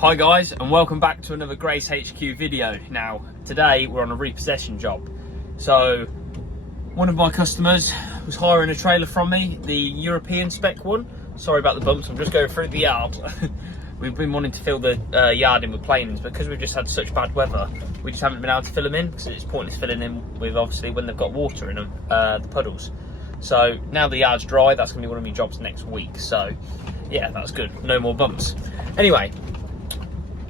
Hi guys, and welcome back to another GraysHQ video. Now, today we're on a repossession job. So, one of my customers was hiring a trailer from me, the European spec one. Sorry about the bumps, I'm just going through the yard. We've been wanting to fill the yard in with planings, but because we've just had such bad weather, we just haven't been able to fill them in, because it's pointless filling in with, obviously, when they've got water in them, the puddles. So, now the yard's dry, that's going to be one of my jobs next week. So, yeah, that's good, no more bumps. Anyway,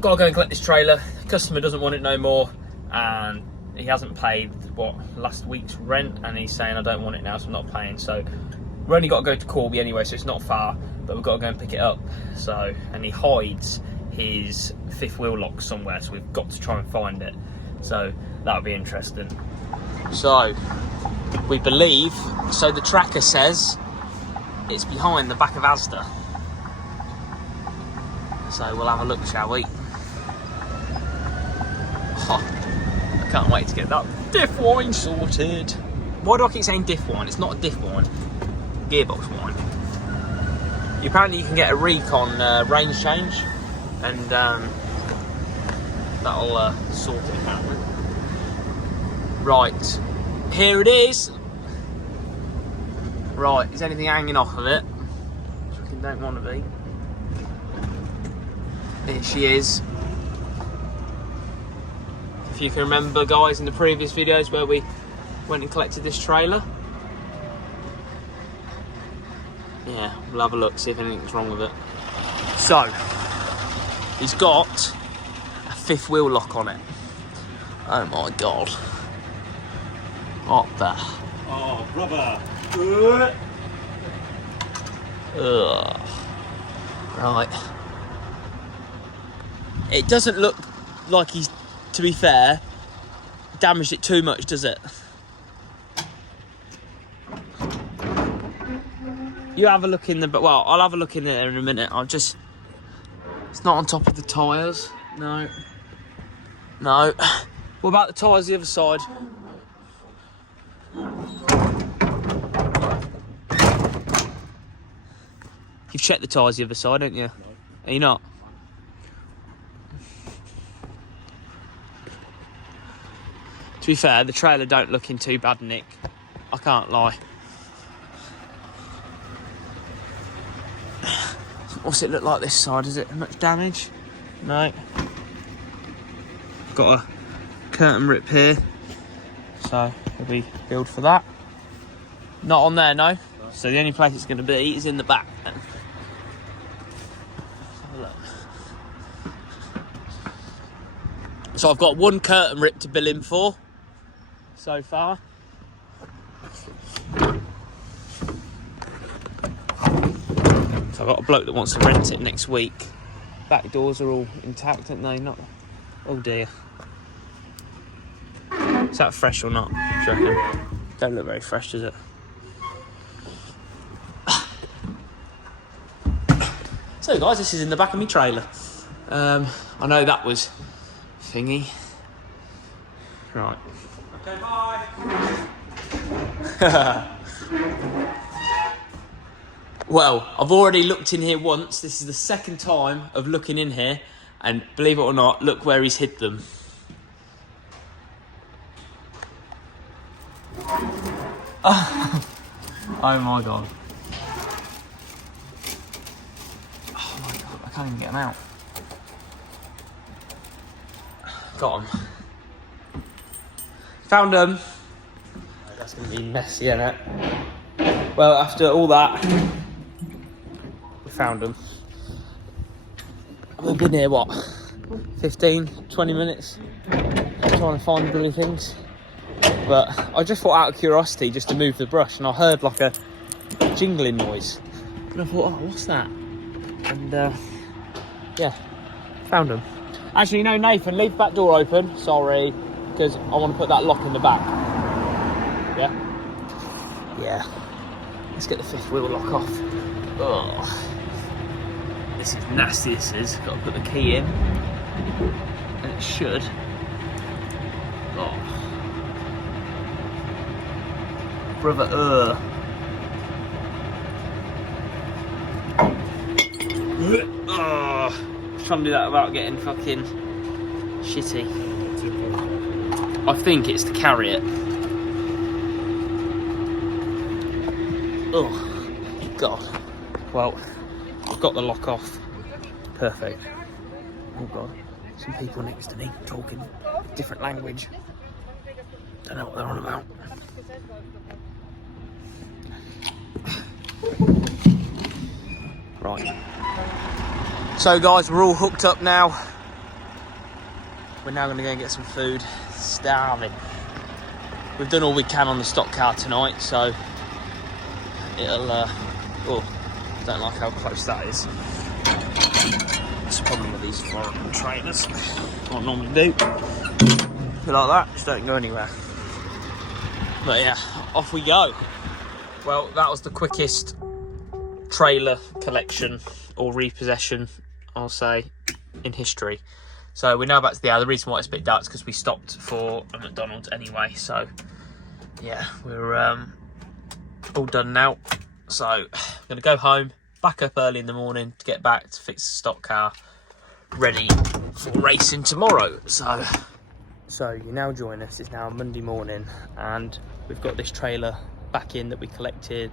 gotta go and collect this trailer. Customer doesn't want it no more, and he hasn't paid last week's rent, and he's saying I don't want it now, so I'm not paying. So we're only got to go to Corby anyway, so it's not far, but we've got to go and pick it up. So, and he hides his fifth wheel lock somewhere, so we've got to try and find it. So that'll be interesting. So we believe, so the tracker says it's behind the back of Asda. So we'll have a look, shall we? I can't wait to get that diff wine sorted. Why do I keep saying diff wine? It's not a diff wine, gearbox wine. Apparently you can get a recon range change, and that'll sort it apparently. Right, here it is. Right, is anything hanging off of it? Which I don't want to be. Here she is. If you can remember, guys, in the previous videos where we went and collected this trailer. Yeah, we'll have a look, see if anything's wrong with it. So, he's got a fifth wheel lock on it. Oh my god. What the? Oh, brother. Ugh. Right. It doesn't look like he's, to be fair, damaged it too much, does it? You have a look in the, well, I'll have a look in there in a minute. It's not on top of the tyres. No. No. What about the tyres the other side? You've checked the tyres the other side, haven't you? No. Are you not? To be fair, the trailer don't look in too bad nick. I can't lie. What's it look like this side? Is it much damage? No. Got a curtain rip here, so there'll be build for that. Not on there, no. So the only place it's going to be is in the back then. So I've got one curtain rip to bill him for so far. So I've got a bloke that wants to rent it next week. Back doors are all intact, aren't they? Not. Oh dear. Is that fresh or not? Do you reckon? Don't look very fresh, does it? So guys, this is in the back of my trailer. I know that was thingy. Right. Okay, bye. Well, I've already looked in here once. This is the second time of looking in here, and believe it or not, look where he's hid them. Oh my god. Oh my god, I can't even get them out. Got them. Found them. That's going to be messy, isn't it? Well, after all that, we found them. We've been here, what, 15, 20 minutes trying to find the bloody things. But I just thought, out of curiosity, just to move the brush, and I heard like a jingling noise. And I thought, oh, what's that? And yeah, found them. Actually, no, Nathan, leave the back door open. Sorry, because I want to put that lock in the back. Yeah? Yeah. Let's get the fifth wheel lock off. Oh, this is nasty, this is. Got to put the key in. And it should. Oh. Brother, trying to do that without getting fucking shitty. I think it's to carry it. Oh, God. Well, I've got the lock off. Perfect. Oh, God. Some people next to me talking different language. Don't know what they're on about. Right. So guys, we're all hooked up now. We're now going to go and get some food. Starving. We've done all we can on the stock car tonight, so it'll, oh, don't like how close that is. That's the problem with these foreign trailers. What I normally do. If you like that, just don't go anywhere. But yeah, off we go. Well, that was the quickest trailer collection or repossession, I'll say, in history. So we're now back to the hour. The reason why it's a bit dark is because we stopped for a McDonald's anyway. So yeah, we're all done now. So I'm gonna go home, back up early in the morning to get back to fix the stock car, ready for racing tomorrow. So you now join us. It's now Monday morning, and we've got this trailer back in that we collected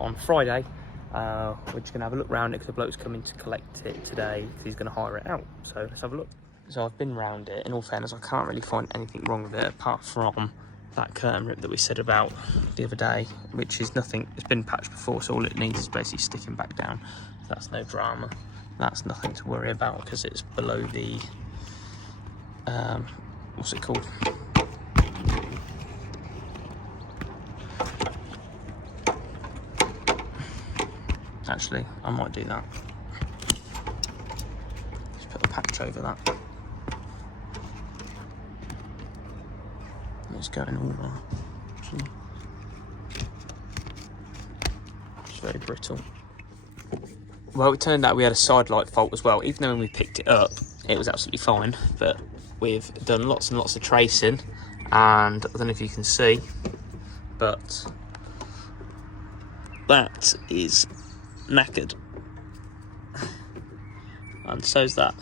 on Friday. We're just gonna have a look around it because the bloke's coming to collect it today because he's gonna hire it out. So let's have a look. So I've been round it. In all fairness, I can't really find anything wrong with it apart from that curtain rip that we said about the other day, which is nothing. It's been patched before, so all it needs is basically sticking back down. That's no drama. That's nothing to worry about because it's below the what's it called? Actually, I might do that. Just put a patch over that. It's going all wrong. It's very brittle. Well, it turned out we had a side light fault as well. Even though when we picked it up, it was absolutely fine. But we've done lots and lots of tracing, and I don't know if you can see, but that is knackered, and so's that.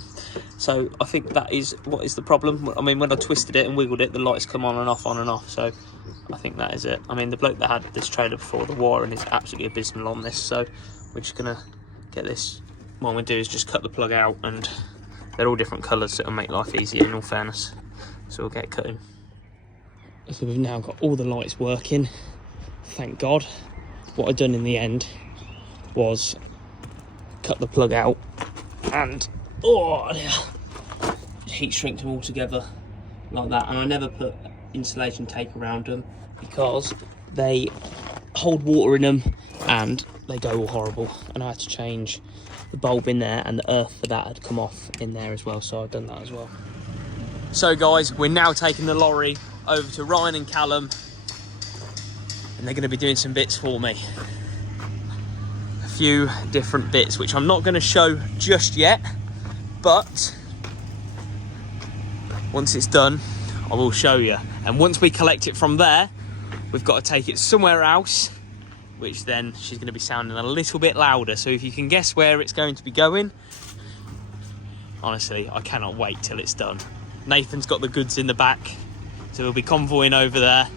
So I think that is what is the problem. I mean, when I twisted it and wiggled it, the lights come on and off. So I think that is it. I mean, the bloke that had this trailer before, the wiring is absolutely abysmal on this, so we're just gonna get this. What I'm gonna do is just cut the plug out, and they're all different colours, so it'll make life easier in all fairness. So we'll get cutting. So we've now got all the lights working, thank God. What I've done in the end was cut the plug out and heat shrink them all together like that, and I never put insulation tape around them because they hold water in them and they go all horrible, and I had to change the bulb in there, and the earth for that had come off in there as well, so I've done that as well. So guys, we're now taking the lorry over to Ryan and Callum, and they're going to be doing some bits for me. Few different bits which I'm not going to show just yet, but once it's done I will show you. And once we collect it from there, we've got to take it somewhere else, which then she's going to be sounding a little bit louder. So if you can guess where it's going to be going, honestly I cannot wait till it's done. Nathan's got the goods in the back, so we'll be convoying over there.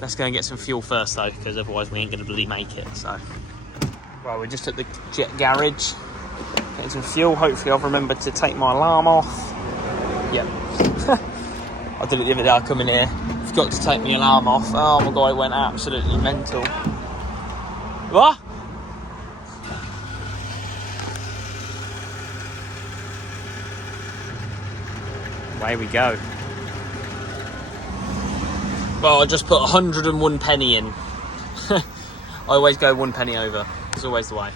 Let's go and get some fuel first though, because otherwise we ain't going to bloody make it. So well, we're just at the jet garage, getting some fuel. Hopefully I've remembered to take my alarm off. Yep. I did it the other day, I come in here, forgot to take my alarm off. Oh my God, it went absolutely mental. What? Away we go. Well, I just put 101 penny in. I always go 1 penny over. It's always the way.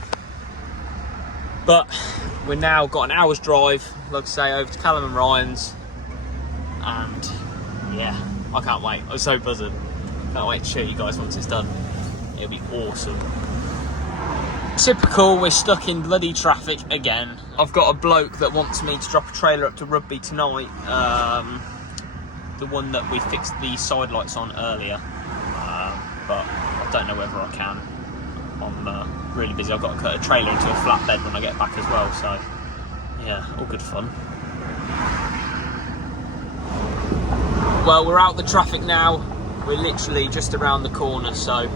But we've now got an hour's drive, like I say, over to Callum and Ryan's, and yeah, I can't wait. I'm so buzzing. Can't wait to show you guys once it's done. It'll be awesome. Typical, we're stuck in bloody traffic again. I've got a bloke that wants me to drop a trailer up to Rugby tonight. The one that we fixed the side lights on earlier, but I don't know whether I can. I'm really busy. I've got to cut a trailer into a flatbed when I get back as well, so yeah, all good fun. Well, we're out the traffic now. We're literally just around the corner, so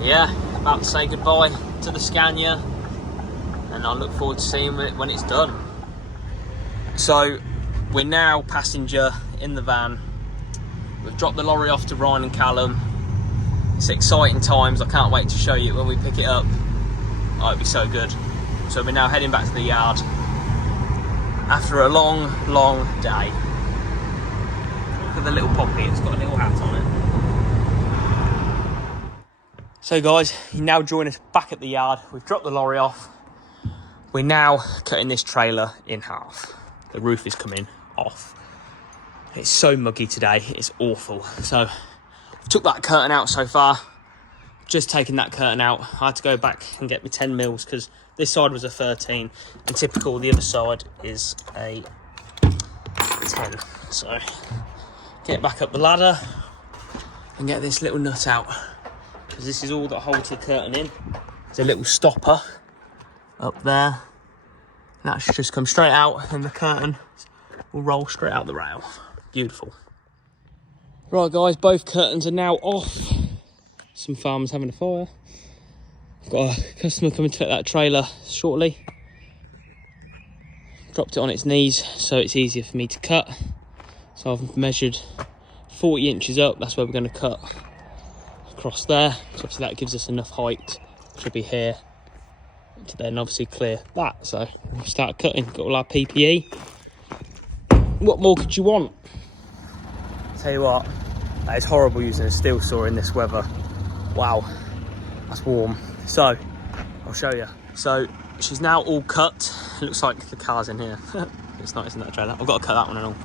yeah, about to say goodbye to the Scania, and I look forward to seeing it when it's done. So we're now passenger in the van. We've dropped the lorry off to Ryan and Callum. It's exciting times. I can't wait to show you when we pick it up. Oh, it'll be so good. So we're now heading back to the yard after a long day. Look at the little poppy, it's got a little hat on it. So guys, you now join us back at the yard. We've dropped the lorry off. We're now cutting this trailer in half. The roof is coming off. It's so muggy today, it's awful. So I've took that curtain out so far. Just taken that curtain out. I had to go back and get me 10 mils because this side was a 13 and typical the other side is a 10. So get back up the ladder and get this little nut out, because this is all that holds the curtain in. There's a little stopper up there, and that should just come straight out and the curtain will roll straight out the rail. Beautiful. Right guys, both curtains are now off. Some farmers having a fire. I've got a customer coming to collect that trailer shortly. Dropped it on its knees so it's easier for me to cut. So I've measured 40 inches up, that's where we're going to cut across there. So obviously that gives us enough height, which will be here, to then obviously clear that. So we'll start cutting, got all our PPE. What more could you want? Tell you what, that is horrible using a steel saw in this weather. Wow, that's warm. So, I'll show you. So, she's now all cut. It looks like the car's in here. It's not, isn't that a trailer? I've got to cut that one and all.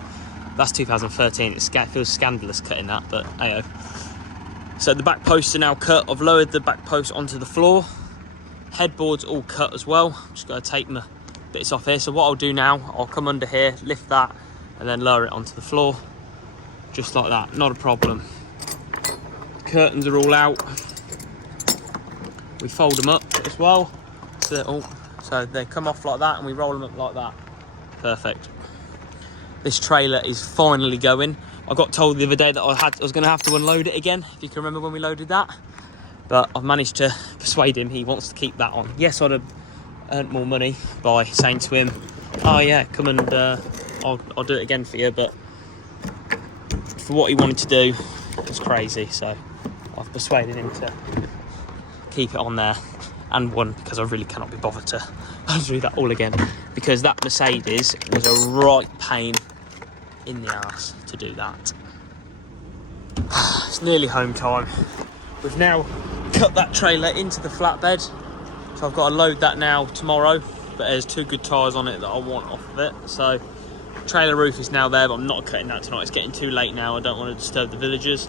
That's 2013. It feels scandalous cutting that, but ayo. So the back posts are now cut. I've lowered the back post onto the floor. Headboard's all cut as well. I'm just going to take my bits off here. So what I'll do now, I'll come under here, lift that, and then lower it onto the floor. Just like that, not a problem. Curtains are all out. We fold them up as well. So they come off like that and we roll them up like that. Perfect. This trailer is finally going. I got told the other day that I was going to have to unload it again, if you can remember when we loaded that. But I've managed to persuade him he wants to keep that on. Yes, I'd have earned more money by saying to him, oh yeah, come and I'll do it again for you. But for what he wanted to do, it was crazy. So I've persuaded him to keep it on there. And one, because I really cannot be bothered to do that all again, because that Mercedes was a right pain in the arse to do that. It's nearly home time. We've now cut that trailer into the flatbed, so I've got to load that now tomorrow, but there's two good tyres on it that I want off of it. So trailer roof is now there, but I'm not cutting that tonight. It's getting too late now. I don't want to disturb the villagers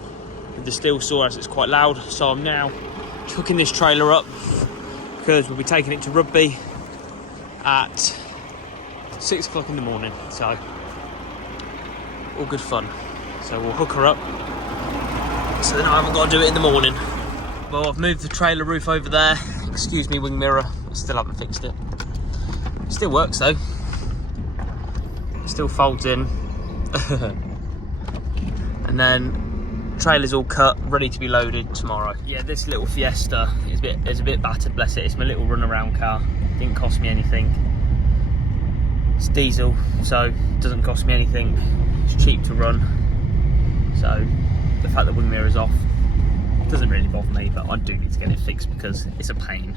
with the steel saw as it's quite loud. So I'm now hooking this trailer up, because we'll be taking it to Rugby at 6 o'clock in the morning. So all good fun. So we'll hook her up, so then I haven't got to do it in the morning. Well, I've moved the trailer roof over there. Excuse me, wing mirror. I still haven't fixed it. It still works though. It still folds in. And then trailer's all cut, ready to be loaded tomorrow. Yeah, this little Fiesta is a bit battered, bless it. It's my little runaround car. Didn't cost me anything. It's diesel, so it doesn't cost me anything. It's cheap to run. So the fact that wing mirror is off doesn't really bother me, but I do need to get it fixed because it's a pain.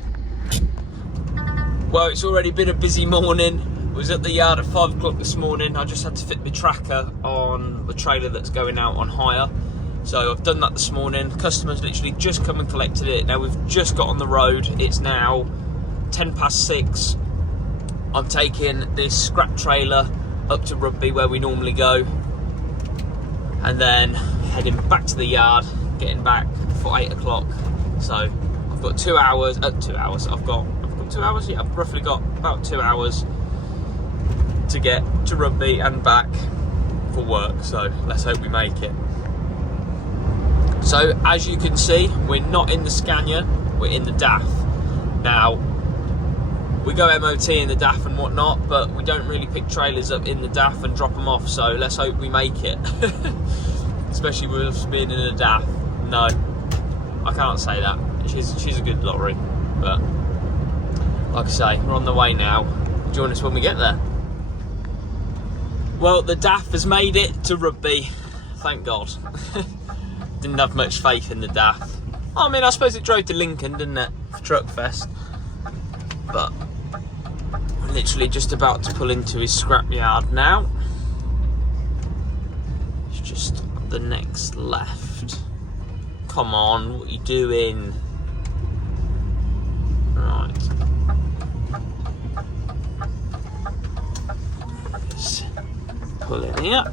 Well, it's already been a busy morning. I was at the yard at 5 o'clock this morning. I just had to fit my tracker on the trailer that's going out on hire. So I've done that this morning. Customers literally just come and collected it. Now we've just got on the road. It's now 6:10. I'm taking this scrap trailer up to Rugby where we normally go, and then heading back to the yard, getting back for 8 o'clock. So I've got 2 hours. 2 hours. I've got 2 hours. Yeah, I've roughly got about 2 hours to get to Rugby and back for work. So let's hope we make it. So as you can see, we're not in the Scania, we're in the DAF. Now, we go MOT in the DAF and whatnot, but we don't really pick trailers up in the DAF and drop them off, so let's hope we make it. Especially with us being in a DAF. No, I can't say that. She's a good lorry, but like I say, we're on the way now. Join us when we get there. Well, the DAF has made it to Rugby, thank God. Didn't have much faith in the DAF. I mean, I suppose it drove to Lincoln, didn't it, for Truckfest? But we're literally just about to pull into his scrapyard now. It's just the next left. Come on, what are you doing? Right. Let's pull in here.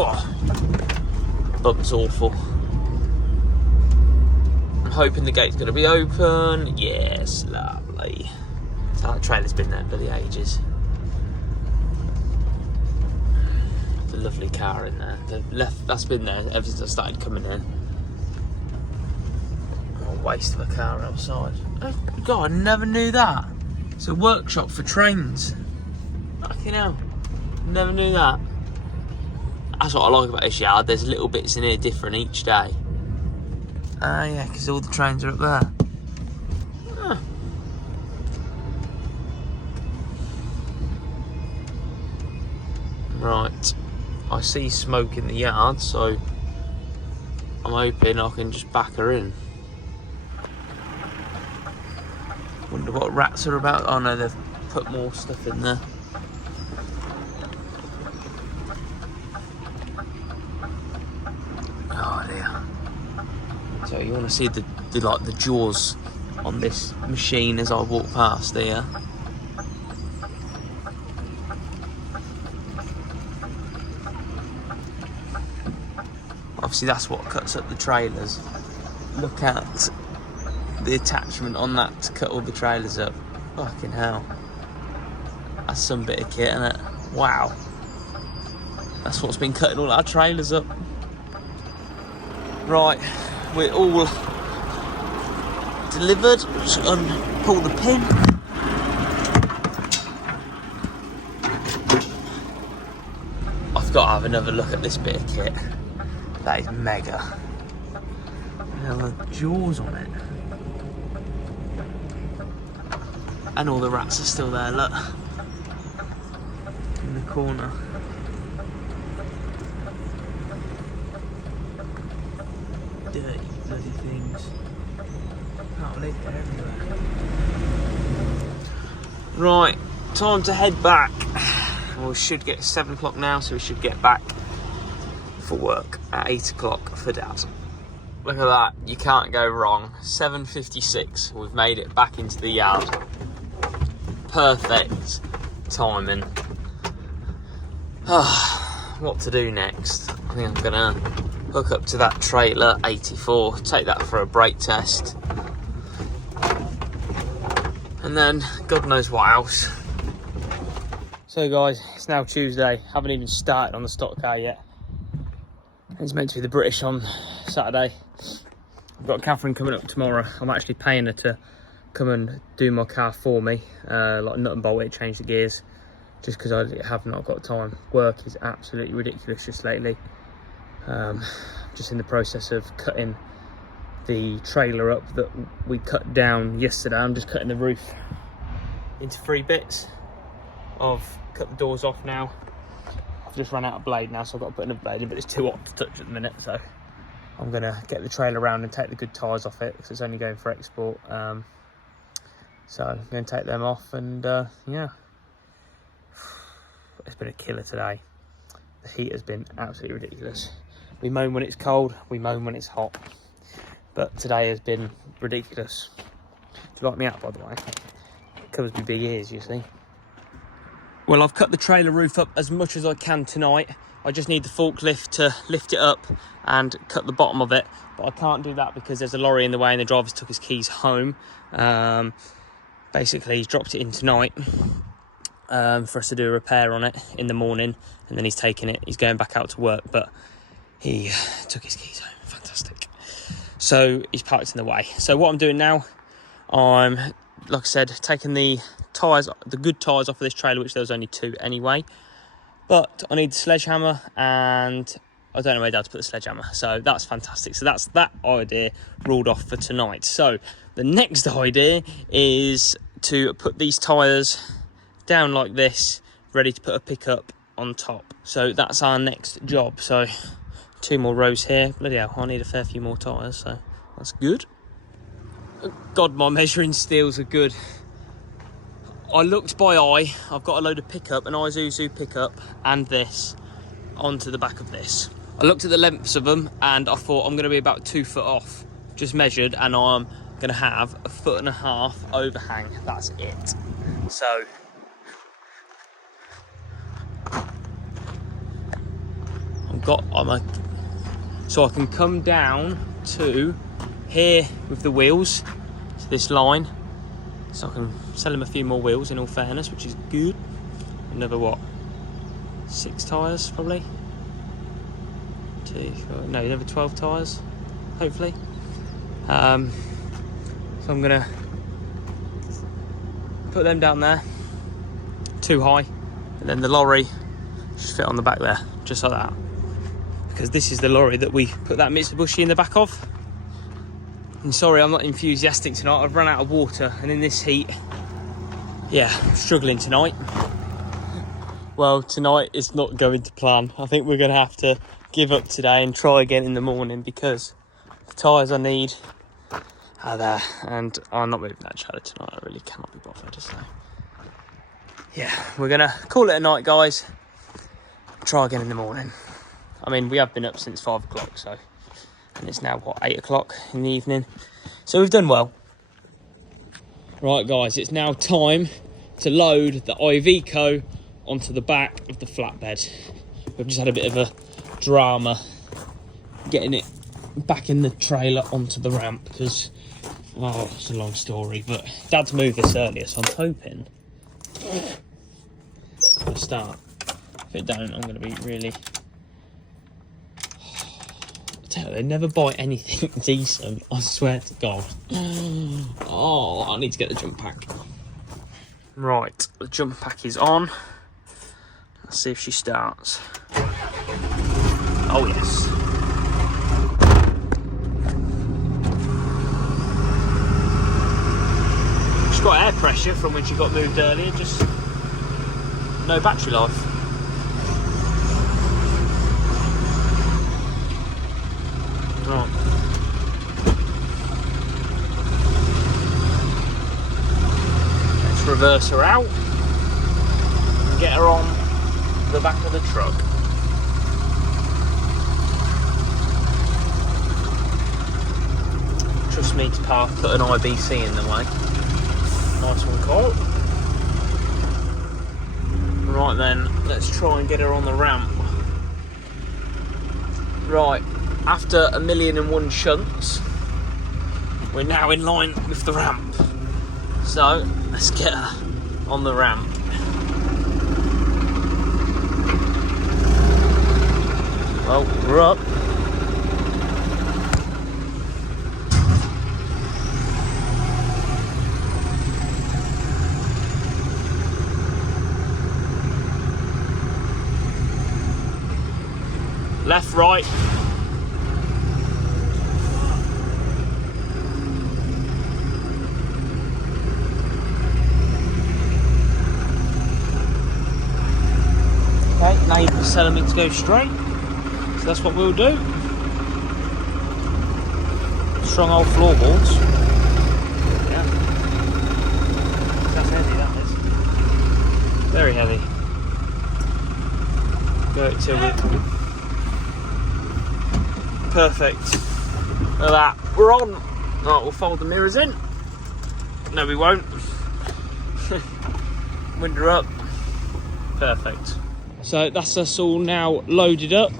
Oh, bump's awful. I'm hoping the gate's going to be open. Yes, lovely. So that trailer's been there bloody ages. It's a lovely car in there. That's been there ever since I started coming in. What a waste of a car outside. Oh God, I never knew that. It's a workshop for trains. Fucking hell. Never knew that. That's what I like about this yard. There's little bits in here different each day. Ah, yeah, because all the trains are up there. Huh. Right. I see smoke in the yard, so I'm hoping I can just back her in. Wonder what rats are about. Oh no, they've put more stuff in there. Oh dear. So you want to see the like the jaws on this machine as I walk past here. Obviously that's what cuts up the trailers. Look at the attachment on that to cut all the trailers up. Fucking hell. That's some bit of kit, isn't it? Wow. That's what's been cutting all our trailers up. Right, we're all delivered. Just pull the pin. I've got to have another look at this bit of kit. That is mega. There are jaws on it. And all the rats are still there, look. In the corner. Dirty bloody things. Can't believe they're everywhere. Right, time to head back. Well, we should get 7 o'clock now, so we should get back for work at 8 o'clock for Dad. Look at that, you can't go wrong. 7:56, we've made it back into the yard. Perfect timing. What to do next? I think I'm gonna hook up to that trailer 84, take that for a brake test, and then God knows what else. So guys, it's now Tuesday. Haven't even started on the stock car yet. It's meant to be the British on Saturday. I've got Catherine coming up tomorrow. I'm actually paying her to come and do my car for me, like nut and bolt it, change the gears, just because I have not got time. Work is absolutely ridiculous just lately. Just in the process of cutting the trailer up that we cut down yesterday. I'm just cutting the roof into 3 bits. I've cut the doors off now. I've just run out of blade now, so I've got to put another blade in, but it's too hot to touch at the minute, so I'm gonna get the trailer around and take the good tyres off it because it's only going for export. So I'm going to take them off, and yeah, it's been a killer today. The heat has been absolutely ridiculous. We moan when it's cold, we moan when it's hot, but today has been ridiculous. Do you like me out, by the way? It covers me big ears, you see. Well, I've cut the trailer roof up as much as I can tonight. I just need the forklift to lift it up and cut the bottom of it, but I can't do that because there's a lorry in the way and the driver's took his keys home. Basically, he's dropped it in tonight for us to do a repair on it in the morning, and then he's taking it. He's going back out to work, but he took his keys home. Fantastic. So he's parked in the way. So what I'm doing now, I'm like I said, taking the tyres, the good tyres off of this trailer, which there was only 2 anyway. But I need the sledgehammer, and I don't know where to put the sledgehammer. So that's fantastic. So that's that idea ruled off for tonight. So the next idea is to put these tyres down like this, ready to put a pickup on top. So that's our next job. So 2 more rows here. Bloody hell, I need a fair few more tyres, so that's good. God, my measuring steels are good. I looked by eye. I've got a load of pickup, an Isuzu pickup, and this onto the back of this. I looked at the lengths of them, and I thought I'm going to be about 2 foot off. Just measured, and I'm going to have a 1.5 foot overhang. That's it. So so I can come down to here with the wheels to this line, so I can sell him a few more wheels in all fairness, which is good. Another what, 6 tyres probably, 2, 4, no, another 12 tyres hopefully. So I'm gonna put them down there too high, and then the lorry should fit on the back there just like that, because this is the lorry that we put that Mitsubishi in the back of. And sorry, I'm not enthusiastic tonight. I've run out of water, and in this heat, yeah, I'm struggling tonight. Well, tonight is not going to plan. I think we're going to have to give up today and try again in the morning, because the tyres I need are there, and I'm not moving that trailer tonight. I really cannot be bothered. So yeah, we're going to call it a night, guys. Try again in the morning. I mean, we have been up since 5 o'clock, so, and it's now, what, 8 o'clock in the evening. So we've done well. Right, guys, it's now time to load the Iveco onto the back of the flatbed. We've just had a bit of a drama getting it back in the trailer onto the ramp, because, oh, it's a long story, but Dad's moved this earlier, so I'm hoping for a start. If it don't, I'm going to be really... They never buy anything decent, I swear to God. Oh, I need to get the jump pack. Right, the jump pack is on. Let's see if she starts. Oh, yes. She's got air pressure from when she got moved earlier, just no battery life. Right. Let's reverse her out and get her on the back of the truck. Trust me to put an IBC in the way. Nice one, Cole. Right then, let's try and get her on the ramp. Right. After 1,000,001 shunts, we're now in line with the ramp. So let's get her on the ramp. Well, we're up. Left, right. Okay, now you're telling me to go straight, so that's what we'll do. Strong old floorboards. Yeah. That's heavy, that is. Very heavy. Go it till it. Perfect. Look at that. We're on. Right, we'll fold the mirrors in. No, we won't. Window up. Perfect. So that's us all now loaded up.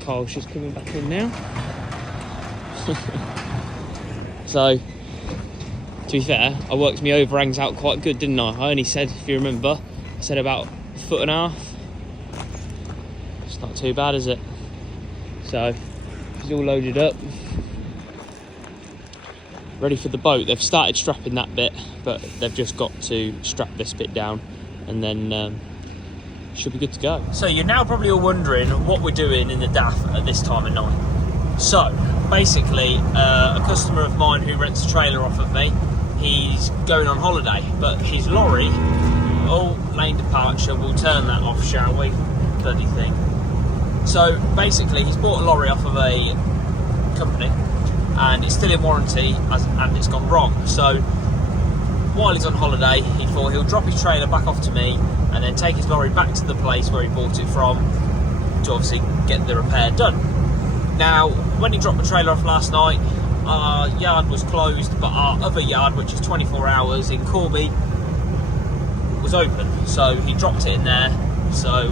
Carl's just coming back in now. So, to be fair, I worked my overhangs out quite good, didn't I? I only said, if you remember, I said about 1.5 foot. It's not too bad, is it? So, it's all loaded up. ready for the boat. They've started strapping that bit, but they've just got to strap this bit down, and then should be good to go. So you're now probably all wondering what we're doing in the DAF at this time of night. So basically, a customer of mine who rents a trailer off of me, he's going on holiday, but his lorry, lane departure, we'll turn that off, shall we? Bloody thing. So basically, he's bought a lorry off of a company, and it's still in warranty, and it's gone wrong. So while he's on holiday, he thought he'll drop his trailer back off to me, and then take his lorry back to the place where he bought it from to obviously get the repair done. Now, when he dropped the trailer off last night, our yard was closed, but our other yard, which is 24 hours in Corby, was open. So he dropped it in there. So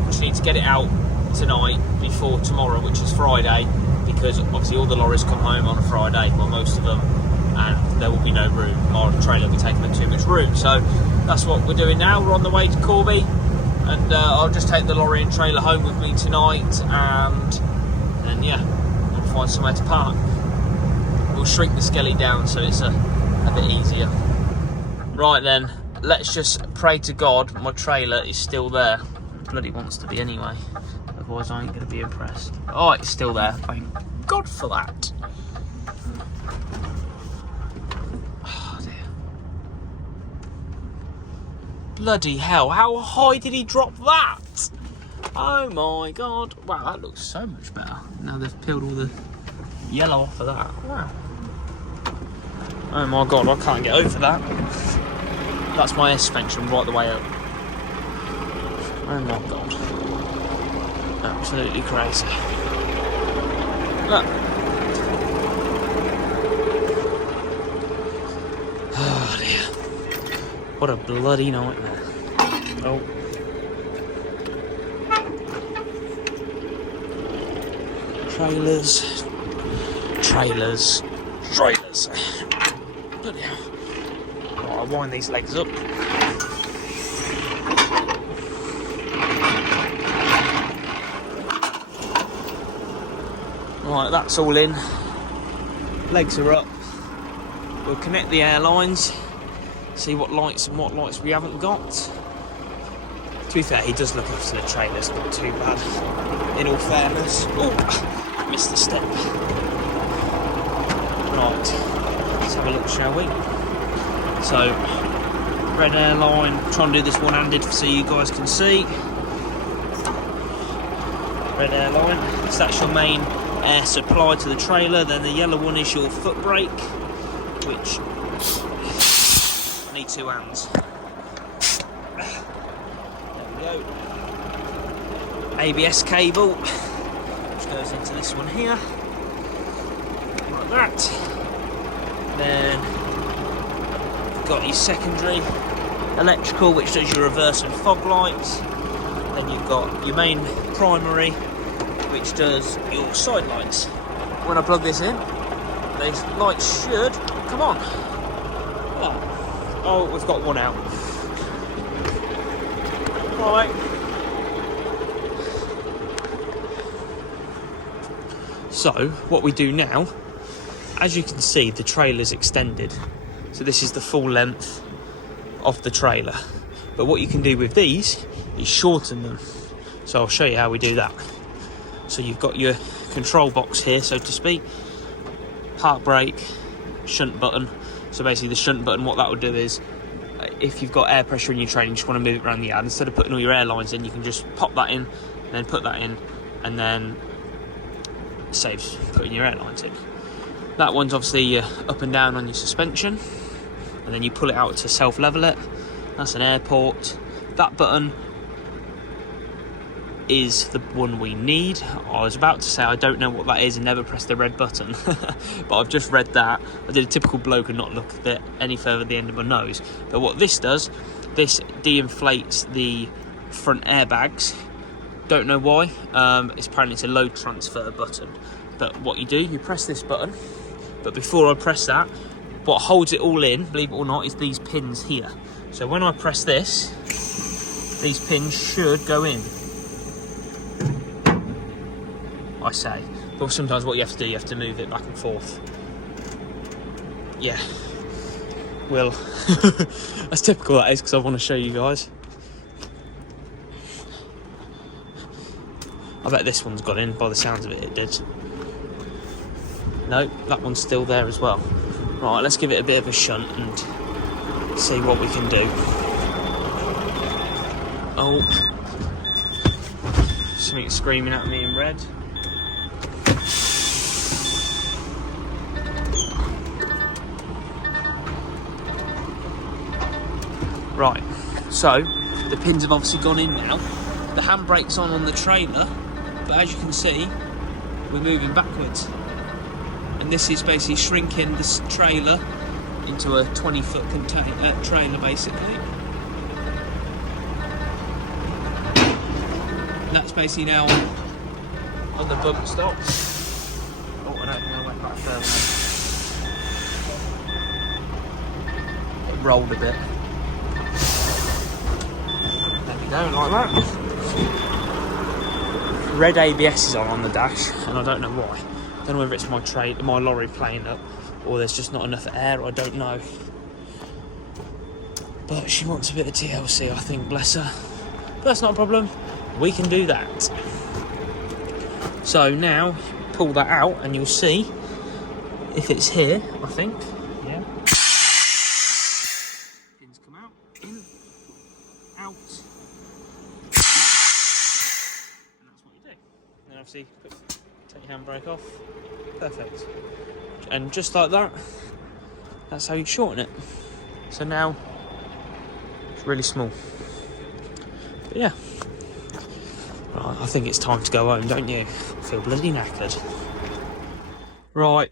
we just need to get it out tonight before tomorrow, which is Friday, because obviously all the lorries come home on a Friday, well, most of them, and there will be no room. Our trailer will be taking up too much room. So that's what we're doing now. We're on the way to Corby, and I'll just take the lorry and trailer home with me tonight, and then yeah, we'll find somewhere to park. We'll shrink the skelly down so it's a bit easier. Right then, let's just pray to God my trailer is still there. Bloody wants to be anyway, otherwise I ain't going to be impressed. Oh, it's still there, thank God for that. Oh dear. Bloody hell, how high did he drop that? Oh my God. Wow, that looks so much better. Now they've peeled all the yellow off of that. Wow. Oh my God, I can't get over that. That's my air suspension right the way up. Oh my God. Absolutely crazy. Look. Oh dear. What a bloody nightmare. Oh. Trailers. Bloody hell. Right, I'll wind these legs up. Right, that's all in. Legs are up. We'll connect the airlines, see what lights and what lights we haven't got. To be fair, he does look after the trailers, not too bad, in all fairness. Oh, missed a step. Right, let's have a look, shall we? So, red airline, try and do this one-handed so you guys can see. Red airline, so that's your main air supply to the trailer. Then the yellow one is your foot brake, which I need two hands. There we go. ABS cable, which goes into this one here, like that. Then you've got your secondary electrical, which does your reverse and fog lights. Then you've got your main primary, which does your side lights. When I plug this in, these lights should come on. Oh, we've got one out. Right. So, what we do now, as you can see, the trailer's extended. So this is the full length of the trailer. But what you can do with these is shorten them. So I'll show you how we do that. So you've got your control box here, so to speak, park brake, shunt button. So basically the shunt button, what that will do is, if you've got air pressure in your train and you just want to move it around the yard, instead of putting all your airlines in, you can just pop that in, and then put that in, and then it saves putting your airlines in. That one's obviously up and down on your suspension, and then you pull it out to self-level it. That's an airport. That button is the one we need. I was about to say I don't know what that is and never pressed the red button, but I've just read that. I did a typical bloke and not look a bit any further at the end of my nose. But what this does, this de-inflates the front airbags. Don't know why. It's a load transfer button. But what you do, you press this button. But before I press that, what holds it all in, believe it or not, is these pins here. So when I press this, these pins should go in. I say. But sometimes what you have to do, you have to move it back and forth. yeah, well, that's typical, that is, because I want to show you guys. I bet this one's got in, by the sounds of it, it did. No, that one's still there as well. Right, let's give it a bit of a shunt and see what we can do. Oh, something screaming at me in red. Right, so the pins have obviously gone in now. The handbrake's on the trailer, but as you can see, we're moving backwards. And this is basically shrinking this trailer into a 20-foot container trailer, basically. And that's basically now on the bump stops. Oh, I don't think I went back further now. It rolled a bit. There we go, like that. Red ABS is on the dash, and I don't know why. I don't know whether it's my lorry playing up, or there's just not enough air, I don't know. But she wants a bit of TLC, I think, bless her. But that's not a problem, we can do that. So now, pull that out and you'll see if it's here, I think. Yeah. Pins come out, in, out. And that's what you do. And obviously, take your handbrake off. Perfect. And just like that, that's how you shorten it. So now it's really small. But yeah. Right, I think it's time to go home, don't you? I feel bloody knackered. Right.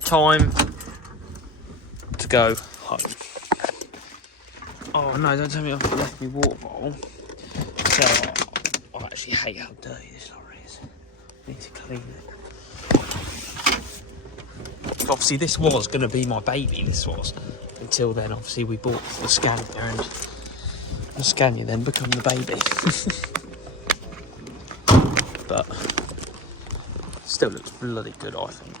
Time to go home. Oh no, don't tell me I've left my water bottle. So I actually hate how dirty this lorry is. I need to clean it. Obviously this was going to be my baby, this was. Until then, obviously, we bought the Scania, and the Scania then become the baby. But still looks bloody good, I think.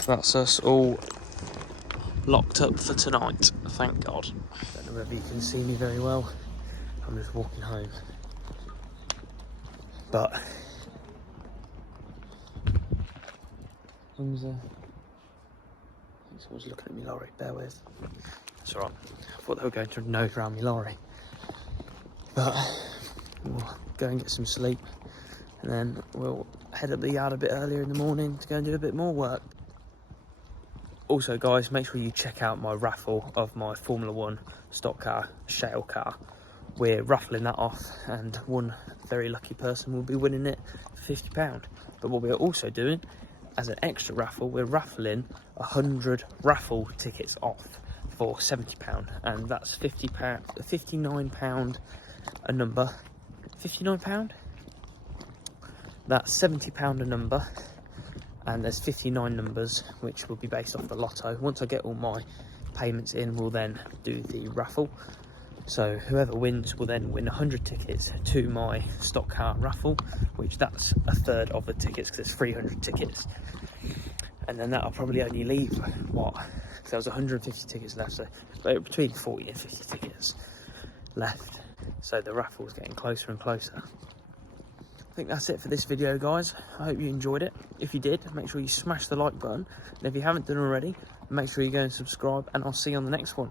So that's us all locked up for tonight, thank God. Don't know whether you can see me very well. I'm just walking home. But I think someone's looking at me lorry, bear with. That's alright. I thought they were going to nose around me lorry. But we'll go and get some sleep, and then we'll head up the yard a bit earlier in the morning to go and do a bit more work. Also guys, make sure you check out my raffle of my Formula 1 stock car, shale car. We're raffling that off, and one very lucky person will be winning it for £50. But what we're also doing, as an extra raffle, we're raffling 100 raffle tickets off for £70, and that's £59 a number. £59? That's £70 a number, and there's 59 numbers, which will be based off the lotto. Once I get all my payments in, we'll then do the raffle. So whoever wins will then win 100 tickets to my stock car raffle, which that's a third of the tickets, because there's 300 tickets. And then that'll probably only leave, what, if there was 150 tickets left, so between 40 and 50 tickets left. So the raffle's getting closer and closer. I think that's it for this video, guys. I hope you enjoyed it. If you did, make sure you smash the like button. And if you haven't done already, make sure you go and subscribe, and I'll see you on the next one.